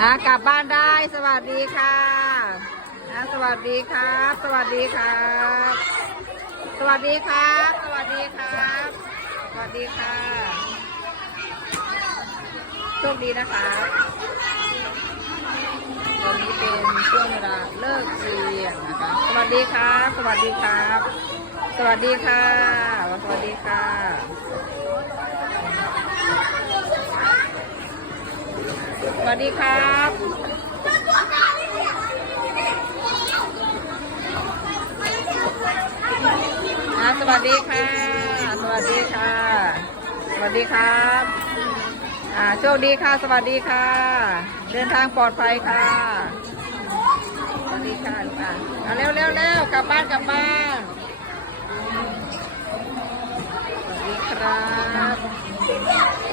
อ่ากลับบ้านได้สวัสดีค่ะอ่าสวัสดีครับ สวัสดีครับ สวัสดีครับ สวัสดีครับ สวัสดีค่ะโชคดีนะคะตอนนี้เป็นช่วงเวลาเลิกเรียนนะคะ สวัสดีครับ สวัสดีครับ สวัสดีค่ะ ส วัสดีค่ะสวัสดีครับสวัสดีค่ะ สวัสดีค่ะ สวัสดีครับอ่าโชคดีค่ะ สวัสดีค่ะ เดินทางปลอดภัยค่ะ สวัสดีค่ะลูกอะอะเร็วเร็วเร็วกลับบ้านกลับบ้านสวัสดีครับ